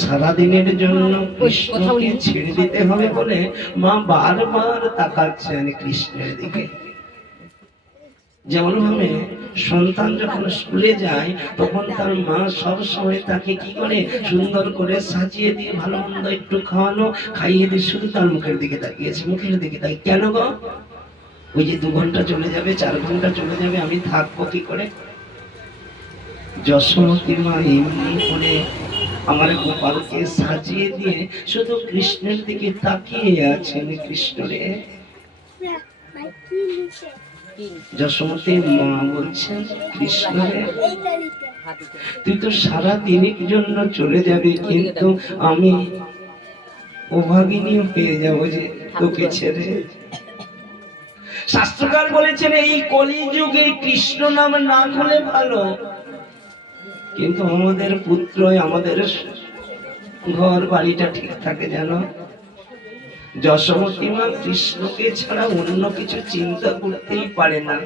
সারাদিনের জন্য কৃষ্ণকে ছেড়ে দিতে হবে বলে মা বারবার তাকাচ্ছেন কৃষ্ণের দিকে। যেমন ভাবে সন্তান যখন স্কুলে যায় তখন তার মা সব সময় তাকে কি করে সুন্দর করে সাজিয়ে দিয়ে ভালো মন্দ একটু খাওয়ানো, খাইয়ে দিয়ে শুধু তার মুখের দিকে তাকিয়েছে, মুখের দিকে তাকিয়ে। কেন গো? ওই যে 2 ঘন্টা চলে যাবে, 4 ঘন্টা চলে যাবে, আমি থাকবো কি করে? যশোমতী মা এমনি করে আমার গোপালকে সাজিয়ে দিয়ে শুধু কৃষ্ণের দিকে তাকিয়ে আছেন। কৃষ্ণ রে, যশোমতী মা বলছেন, কৃষ্ণ রে, তুই তো সারা দিনের জন্য চলে যাবি, কিন্তু আমি অভাগিনী হয়ে যাবো যে তোকে ছেড়ে। শাস্ত্রকার বলেছেন এই কলিযুগে কৃষ্ণ নাম না হলে ভালো, কিন্তু আমাদের পুত্র আমাদের ঘর বাড়িটা ঠিক থাকে যেন। যশোমতী মা কৃষ্ণকে ছাড়া অন্য কিছু চিন্তা করতেই পারে না।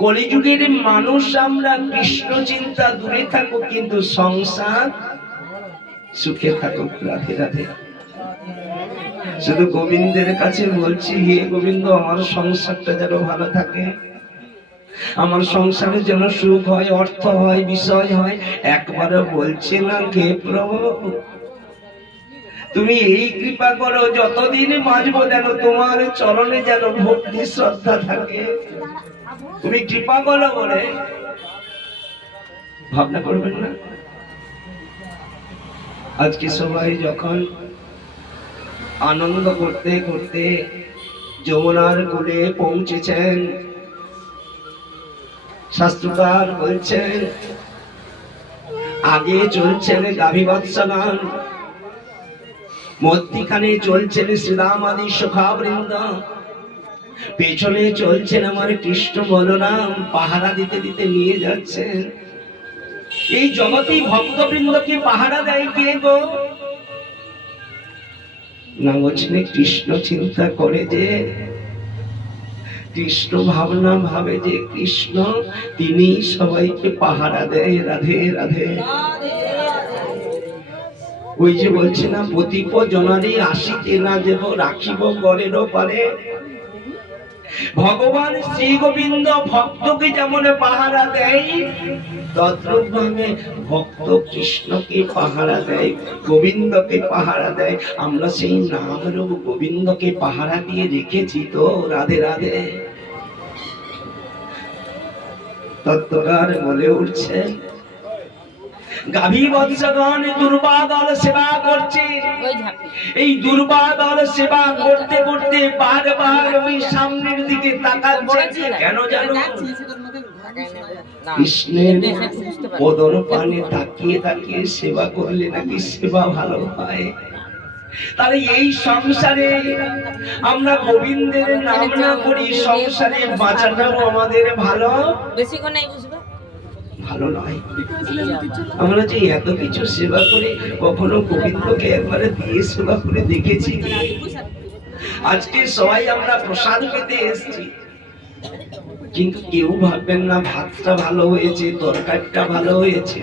কলিযুগের মানুষ আমরা কৃষ্ণ চিন্তা দূরে থাকুক, কিন্তু সংসার সুখে থাকুক। রাধে রাধে। শুধু গোবিন্দের কাছে বলছি, হে গোবিন্দ, আমার সংসারটা যেন ভালো থাকে, আমার সংসারে যেন সুখ হয়, অর্থ হয়, বিষয় হয়। একবারও বলছে না কে প্রভু তুমি এই কৃপা করো, যতদিন বাঁচবো যেন তোমার চরণে যেন ভক্তি শ্রদ্ধা থাকে, তুমি কৃপা করো বলে ভাবনা করবেন না? আজকে সবাই যখন আনন্দ করতে করতে যমুনার কূলে পৌঁছেছেন, শাস্ত্রকার বলছেন আগে চলছেন গাভীবৎসগণ, মধ্যিখানে চলছেন শ্রীরাম আদি সখা বৃন্দ, পেছনে চলছেন আমার কৃষ্ণ বলরাম, পাহারা দিতে দিতে নিয়ে যাচ্ছেন। এই জগতে ভক্তবৃন্দকে পাহারা দেয় কে গো? না বলছেন কৃষ্ণ চিন্তা করে যে, কৃষ্ণ ভাবনা ভাবে যে কৃষ্ণ তিনি সবাইকে পাহারা দেয়। রাধে রাধে। ওই যে বলছে না, প্রতীপ জনারে আসিতে না দেব, রাখিব গড়ের পারে। ভগবান শ্রী গোবিন্দ ভক্তকে যেমন পাহারা দেয়, তদ্রূপ ভাবে ভক্ত কৃষ্ণকে পাহারা দেয়, গোবিন্দকে পাহারা দেয়। আমরা সেই নাম রূপ গোবিন্দকে পাহারা দিয়ে রেখেছি তো। রাধে রাধে। তত্ত্বকার বলে উঠছে, গাভীবৎসগণ দুর্বাদল সেবা করছে। এই দুর্বাদল সেবা করতে করতে বারবার ওই সামনের দিকে তাকাচ্ছে। কেন জানো? কৃষ্ণের পদর পানে তাকিয়ে তাকিয়ে সেবা করলে নাকি সেবা ভালো হয়। তাহলে এই সংসারে আমরা গোবিন্দের নাম না করি, সংসারে বাঁচাটাও আমাদের ভালো ভালো নয়। আমরা যে এত কিছু সেবা করে কখনো গোবিন্দকে একবারে দিয়ে সেবা করে দেখেছি? আজকে সবাই আমরা প্রসাদ পেতে এসেছি, কিন্তু কেউ ভাববেন না ভাতটা ভালো হয়েছে, তরকারিটা ভালো হয়েছে,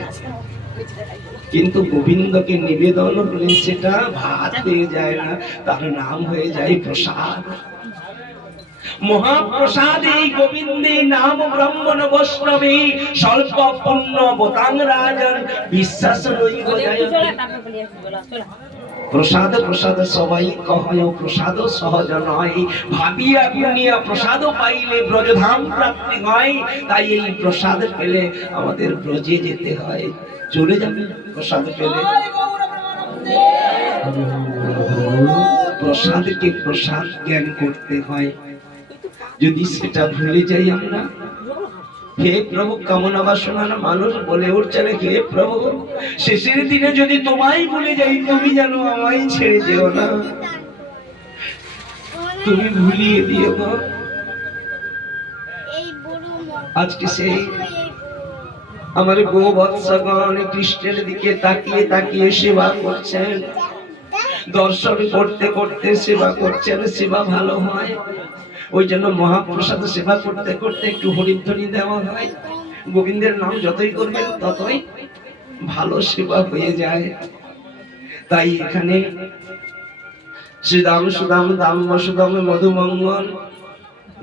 কিন্তু গোবিন্দকে নিবেদন করে সেটা ভাত হয়ে যায় না, তার নাম হয়ে যায় প্রসাদ। মহাপ্রসাদ এই গোবিন্দে নাম ব্রাহ্মণ বৈষ্ণবে স্বল্প পুণ্য বোতাং রাজন বিশ্বাস রইব যায়। প্রসাদ প্রসাদ সবাই কহয়, প্রসাদ সহজ নয়, ভাবিয়া গুনিয়া প্রসাদ পাইলে ব্রজধাম প্রাপ্তি হয়। তাই এই প্রসাদ পেলে আমাদের ব্রজে যেতে হয়। চলে যাবে প্রসাদ পেলে। প্রসাদকে প্রসাদ জ্ঞান করতে হয়, যদি সেটা ভুলে যাই আমরা। হে প্রভু, কামনা বাসনার মানুষ বলে উঠছে, হে প্রভু, শেষের দিনে যদি তোমায় ভুলে যাই, তুমি যেন আমায় ছেড়ে যেও না, তুমি ভুলিয়ে দিও গো। আজকে সেই আমার গোবৎসগণ কৃষ্ণের দিকে তাকিয়ে তাকিয়ে সেবা করছেন, দর্শন করতে করতে সেবা করছেন, সেবা ভালো হয়। ওই জন্য মহাপ্রসাদ সেবা করতে করতে একটু হরিধ্বনি দেওয়া হয়। গোবিন্দের নাম যতই করবেন ততই ভালো সেবা হয়ে যায়। তাই এখানে শ্রীদাম সুদাম দাম বসুদাম মধুমঙ্গল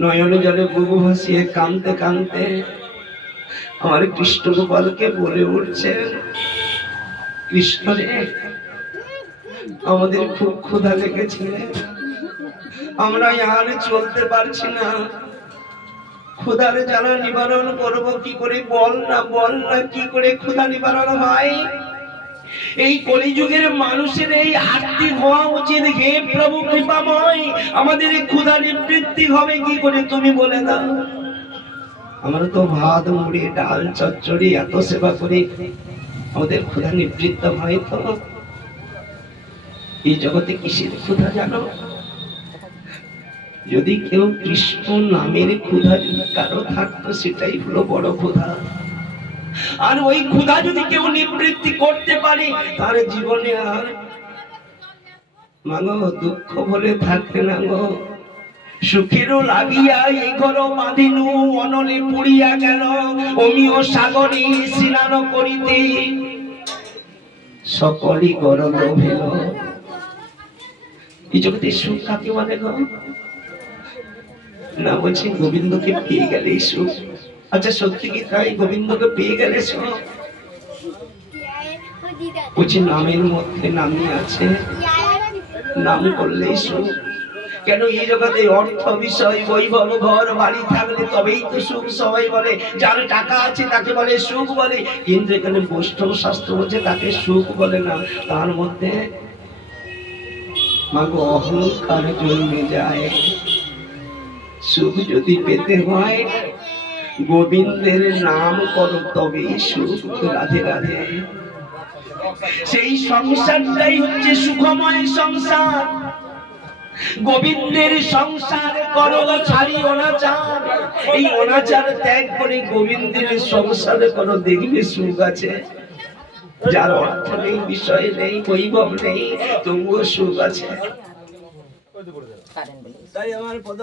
নয়নে জলে বুবু ভাসিয়ে কাঁদতে কাঁদতে আমার কৃষ্ণ গোপালকে বলে উঠছেন, কৃষ্ণ রে, আমাদের খুব ক্ষুধা লেগেছে, আমরা আর চলতে পারছি না, ক্ষুধার জ্বালা নিবারণ করব কি করে? বল না কি করে ক্ষুধা নিবারণ হয়? এই কলিযুগের মানুষের এই আরতি হওয়া উচিত। হে প্রভু কৃপাময়, আমাদের এই ক্ষুধা নিবৃত্তি হবে কি করে তুমি বলে দাও। আমরা তো ভাত মুড়ি ডাল চচ্চড়ি এত সেবা করি, আমাদের ক্ষুধা নিবৃত্ত হয় তো? এই জগতে কিসের ক্ষুধা জানো? যদি কেউ কৃষ্ণ নামের ক্ষুধা যদি কারো থাকতো, সেটাই হলো বড় ক্ষুধা। আর ওই ক্ষুধা যদি কেউ নিবৃত্তি করতে পারে, তার জীবনে আর মাগো দুঃখ বলে থাকবে না গো। সুখেরও লাগিয়া এই ঘর বাঁধিনু, অনলে পুড়িয়া গেল অমিয় সাগরে স্নান করিতে, সকলই গরল হইল। এই জগতে সুখ কাকে বলে গো? না, বলছি গোবিন্দকে পেয়ে গেলে সুখ। আচ্ছা সত্যি কি তাই? গোবিন্দকে পেয়ে গেলে সুখ? বলছি নামের মধ্যে নামই আছে, নাম করলেই সুখ। কেন এই জগতে অর্থ বিষয় বৈভব ঘর বাড়ি থাকলে তবেই তো সুখ সবাই বলে, যার টাকা আছে তাকে বলে সুখ বলে, কিন্তু এখানে বৈষ্ণব শাস্ত্র বলছে তাকে সুখ বলে না। তার মধ্যে মাগো অহংকার জন্মে যায়। সুখ যদি পেতে হয় গোবিন্দের নাম করো, তবেই সুখ। রাধে রাধে। সেই সংসারটাই হচ্ছে সুখময় সংসার। গোবিন্দের সংসার করো, ছাড়ি অনাচার। এই অনাচার ত্যাগ করে গোবিন্দের সংসার করো, দেখবে সুখ আছে। যার অর্থ নেই, বিষয় নেই, বৈভব নেই, তবুও সুখ আছে। তাই আমার পদ